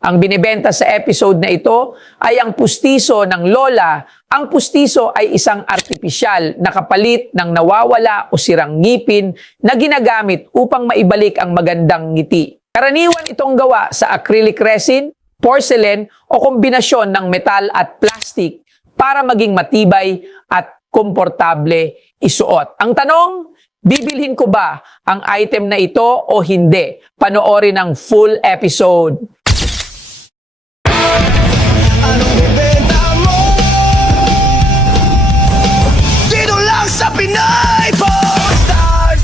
Ang binibenta sa episode na ito ay ang pustiso ng lola. Ang pustiso ay isang artipisyal na kapalit ng nawawala o sirang ngipin na ginagamit upang maibalik ang magandang ngiti. Karaniwan itong gawa sa acrylic resin, porcelain o kombinasyon ng metal at plastic para maging matibay at komportable isuot. Ang tanong, bibilhin ko ba ang item na ito o hindi? Panoorin ang full episode. Anong ibenta mo? Dito lang sa Pinay Stars.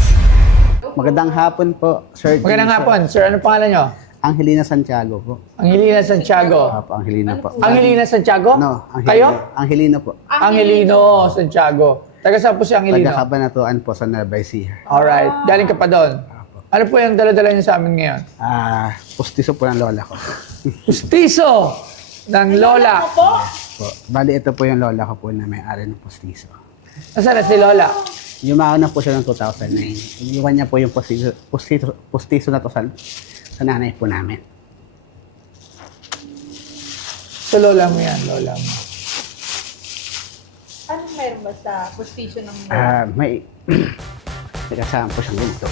Magandang hapon po, Sir. Magandang hapon. Sir, ano pangalan nyo? Angelina Santiago po. Angelina Santiago. Apo, Angelina po. Angelina Santiago? No, Angelina. Kayo? Angelina po. Angelino Santiago. Taga saan po si Angelino? Taga-Kabanatuan po sa Nueva Ecija. Alright. Galing ka pa doon. Ano po yung dala-dala niyo sa amin ngayon? Pustiso po ng lola ko. Pustiso ng lola. Po. Bali, ito po yung lola ko po na may-ari ng pustiso. Nasaan na si lola? Yumaon na po siya ng 2009. Iniwan niya po yung pustiso na to sa nanay po namin. So lola mo yan, lola mo. Anong meron ba sa postisyon ng May kasama po siyang ganito.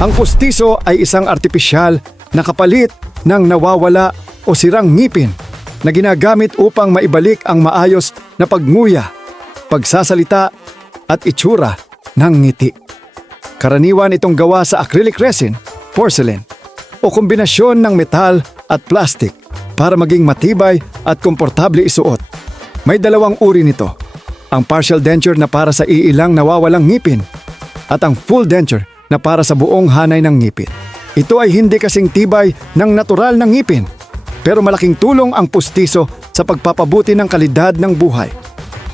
Ang pustiso ay isang artipisyal na kapalit ng nawawala o sirang ngipin na ginagamit upang maibalik ang maayos na pagnguya, pagsasalita at itsura ng ngiti. Karaniwan itong gawa sa acrylic resin, porcelain o kombinasyon ng metal at plastic para maging matibay at komportable isuot. May dalawang uri nito, ang partial denture na para sa iilang nawawalang ngipin at ang full denture na para sa buong hanay ng ngipin. Ito ay hindi kasing tibay ng natural ng ngipin, pero malaking tulong ang pustiso sa pagpapabuti ng kalidad ng buhay,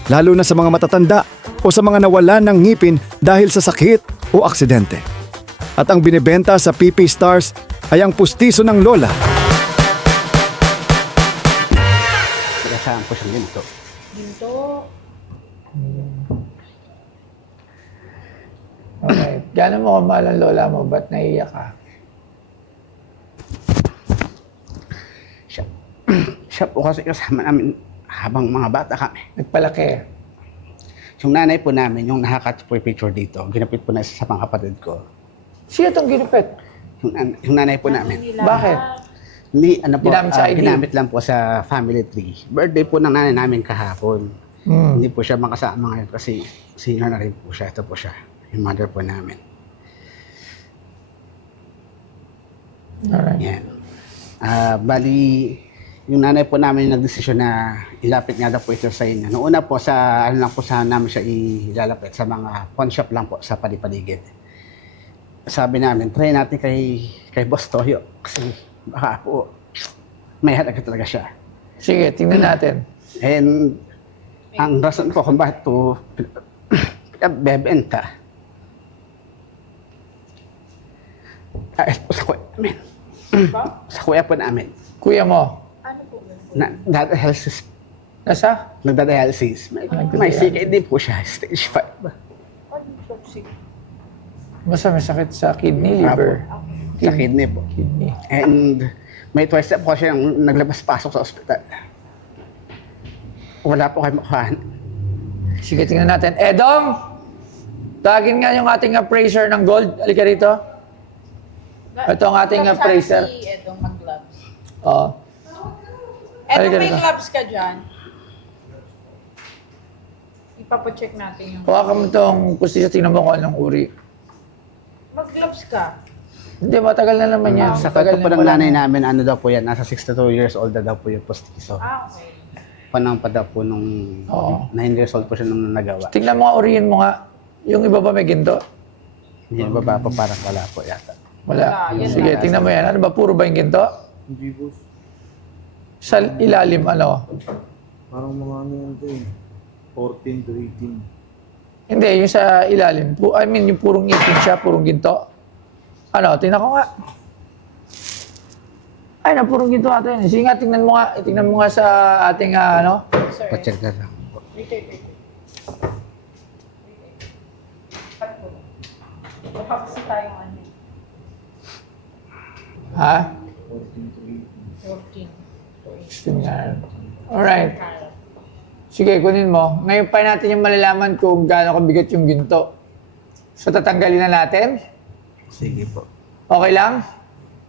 lalo na sa mga matatanda o sa mga nawalan ng ngipin dahil sa sakit o aksidente. At ang binebenta sa PP Stars ay ang pustiso ng lola. Kasama po siyang ganito. ginto? Okay. Gano'n mo kamahal ang lola mo? Ba't naiiyak ka? Siya po kasi kasama namin habang mga bata kami. Nagpalaki. Yung nanay po namin, yung nakakatch po yung picture dito, ginapit po na isa sa mga kapatid ko. Siya itong ginupit. Yung nanay po namin. Bakit? Hindi, ano po, Ginamit sa ID? ginamit lang po sa family tree. Birthday po ng nanay namin kahapon. Hindi po siya makasama ngayon kasi senior na rin po siya. Ito po siya, yung mother po namin. Alright. Yan. Bali, yung nanay po namin nagdesisyon na ilapit nga daw po ito sa inyo. Noong una po, ano lang po sana namin siya ilalapit sa mga pawn shop lang po sa palipaligid. Sabi namin, try natin kay Boss Toyo kasi baka po may halaga talaga siya. Sige, tingnan natin. And ang rason ko kung bakit ito bebenta ay po sa kuya namin. Sa kuya po namin. Kuya mo, Ano po ba? Nagdadialysis. nasa? Nagdadialysis. May CKD po siya, stage 5. Ano toxic? Basta may sakit sa kidney, liver. Sa kidney po. Kidney. And may twice na po siya naglabas-pasok sa ospital. Wala po kayo makuhaan. Sige, tingnan natin. Edong! Tagin nga yung ating appraiser ng gold. Halika rito. Ito ang ating appraiser. Si Edong mag-gloves. Oh. Edong, Halika may rito. gloves ka dyan. Ipapacheck natin yung... Hawakan mo itong pustiso. Tingnan mo kung anong uri. Mag-gloves ka. Hindi, matagal na naman yan. Sa Matagal kwento po na ng wala nanay na. namin, ano daw po yan, nasa 62 years old na daw po yung postiso. Okay. Panang pa daw po nung Oo. 9 years old po siya nung nagawa. Tingnan mo nga, urihin mo nga. Yung iba ba may ginto? Yung baba po parang wala po yata. Wala. Wala, yan Sige, lang. tingnan mo yan. Ano ba, puro ba yung ginto? Hindi boss. Sa ilalim, ano? Parang mga ano yan ito eh. 14 to 18. Hindi, yung sa ilalim. I mean, yung purong ipin siya, purong ginto. Ano, tingnan ko nga. Ay, na purong ginto ata yun. Sige nga, tingnan mo nga. Tingnan mo nga sa ating, ano. Sir, Pacheck na lang po. wait. Baka kasi tayong ano. Ha? 14. 16 karat. Alright. Sige, kunin mo. Ngayon pa natin yung malalaman kung gaano kabigat yung ginto. So, tatanggalin na natin. Sige po. Okay lang?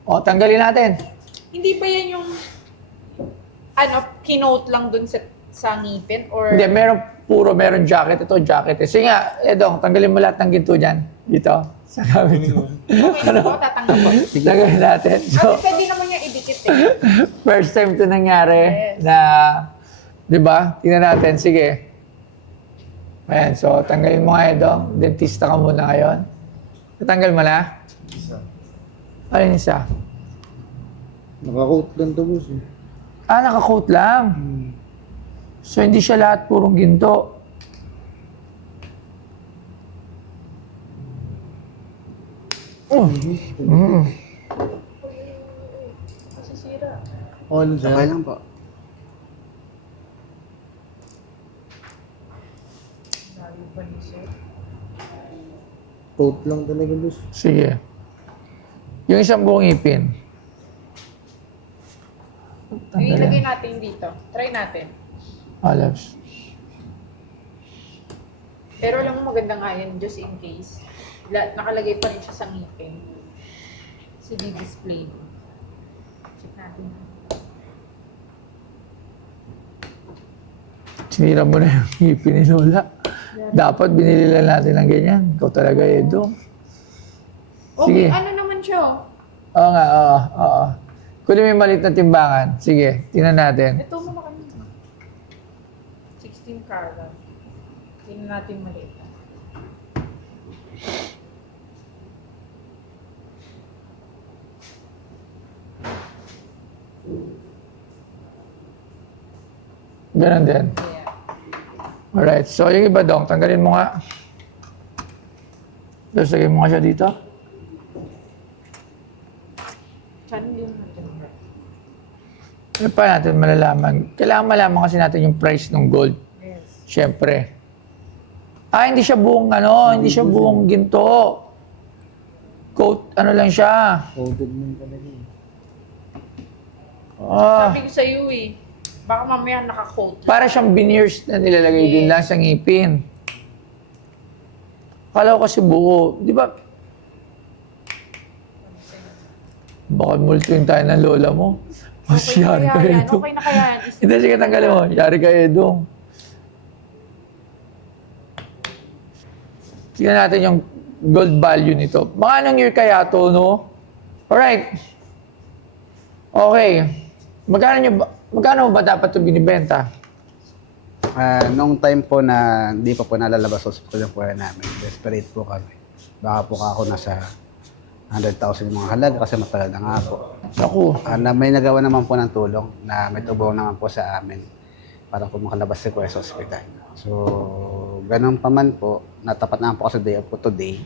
O, tanggalin natin. Hindi ba yan yung kinote lang dun sa ngipin? Or Hindi, meron jacket. Ito, jacket. Sige nga, Edong, tanggalin mo lahat ng ginto dyan. Dito, sa gamit mo. okay na po, tatanggal ko. Tanggalin natin. So, Kasi pwede naman yung idikit eh. first time ito nangyari Yes. na, di ba? Tingnan natin, sige. Ayan, so tanggalin mo nga Edong. Dentista ka muna ngayon. Tatanggal mo na? Isa. Alin isa? Naka-coat lang to, boss. Eh. Ah, naka-coat lang. So, hindi siya lahat purong ginto. Masisira. Okay lang sa'yo? Okay lang po. Layo pa ni sir. Coat lang talaga, boss. Sige. Yung isang buong ipin. Yung ilagay natin dito. Try natin. Olives. Pero alam mo maganda nga yan, just in case. Nakalagay pa rin siya sa ngipin. Kasi di-display. Check natin. Sinira mo na yung ipin ni Lola. Dapat binili lang natin ng ganyan. Ikaw talaga, Edo. Okay, Sige. ano naman siya? Oo nga, oo. Kunin mo yung maliit na timbangan. Sige, tingnan natin. Ito mo kanina. 16 karat. Tingnan natin maliit. Ganun din. Yeah. Alright, so yung iba dong, tanggalin mo nga. Tapos lagay mo nga siya dito. Channel yun natin. Ano pa natin malalaman? Kailangan malaman kasi natin yung price ng gold. Yes. Siyempre. Hindi siya buong hindi siya buong ginto. Coat, ano lang siya. Coated lang talaga. Eh. Ah, Sabi ko sa iyo eh. Baka mamaya naka-coat. para siyang veneers na nilalagay din lang sa ngipin. Akala ko kasi buo. Di ba? Baka multuin tayo ng lola mo. Mas Okay na yari ka, kaya yan. Edo. Okay na kaya yan. Hindi, sige, tanggalin mo. Yari ka, Edo. Tingnan natin yung gold value nito. Mga anong year kaya to, no? Alright. Okay. Magkano ba dapat ito binibenta? Nung time po na hindi pa po nalalabas sa hospital yung kuya namin, desperate po kami. Baka po ako nasa 100,000 yung mga halaga kasi matagal na nga po. Naku. Na may nagawa naman po ng tulong na may tubo naman po sa amin para po makalabas si kuya sa hospital. So, ganun pa man po, natapat naman po kasi day po today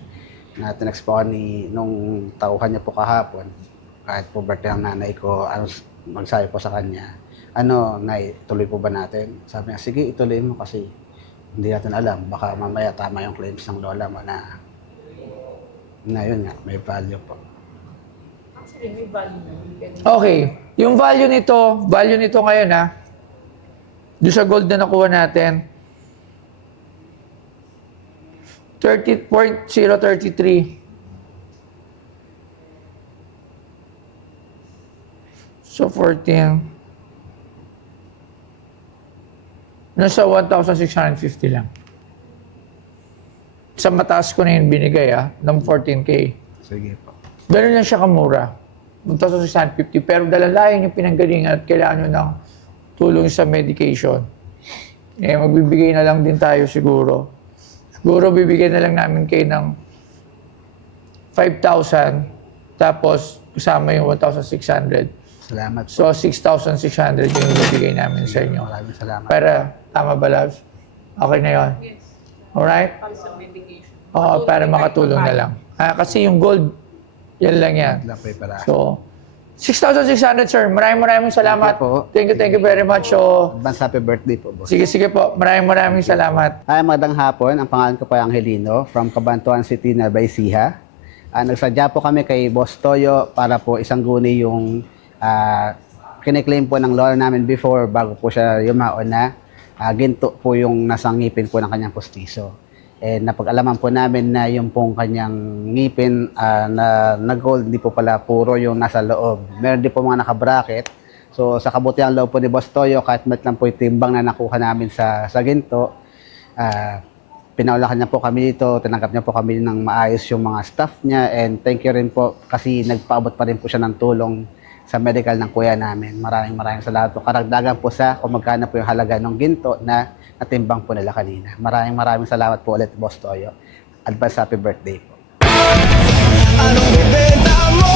na tinext po ako nung tauhan niya po kahapon. Kahit po birthday ng nanay ko, magsabi po sa kanya, Nay, tuloy po ba natin? Sabi niya, sige, ituloy mo kasi hindi natin alam. Baka mamaya tama yung claims ng lola mo na yun nga, may value po. Actually, may value na. Okay. Yung value nito ngayon doon sa gold na nakuha natin, 30.033. So, 14. Nasa 1,650 lang. Sa mataas ko na yun binigay, ng 14K. Sige po. Ganun lang siya kamura. 1,650. Pero dalalayan yung pinanggalingan at kailangan nyo ng tulong sa medication. Magbibigay na lang din tayo siguro. Siguro bibigyan na lang namin kayo ng 5,000 tapos kasama yung 1,600. Salamat po. So, 6,600 yung ibibigay namin sa inyo. Maraming salamat. Para, tama ba, Labs? Okay na yun? Yes. Alright? Para sa medication. Oo, para makatulong na lang. Kasi yung gold, yan lang yan. Lapay para. So, 6,600, sir. Maraming salamat. Thank you po. Thank you very much. So, Advance happy birthday po, boss. sige po. Maraming salamat. Magandang hapon. Ang pangalan ko po ay Angelino from Cabantuan City, Nueva Ecija. Nagsadya po kami kay Boss Toyo para po isang guni yung kiniklaim po ng lola namin before bago po siya yumaon na ginto po yung nasa ngipin po ng kanyang pustiso. Napag-alaman po namin na yung pong kanyang ngipin na gold, hindi po pala puro yung nasa loob. Meron din po mga naka-bracket. So sa kabutihan loob po ni Boss Toyo, kahit mat lang po yung timbang na nakuha namin sa ginto, pinaulakan niya po kami dito, tinanggap niya po kami ng maayos yung mga staff niya, and thank you rin po kasi nagpaabot pa rin po siya ng tulong sa medical ng kuya namin. Maraming salamat po. Karagdagan po sa kung magkano po yung halaga ng ginto na natimbang po nila kanina. Maraming salamat po ulit, Boss Toyo. Advance happy birthday po. Anong ibenta mo?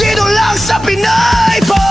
Dito lang sa Pinay po.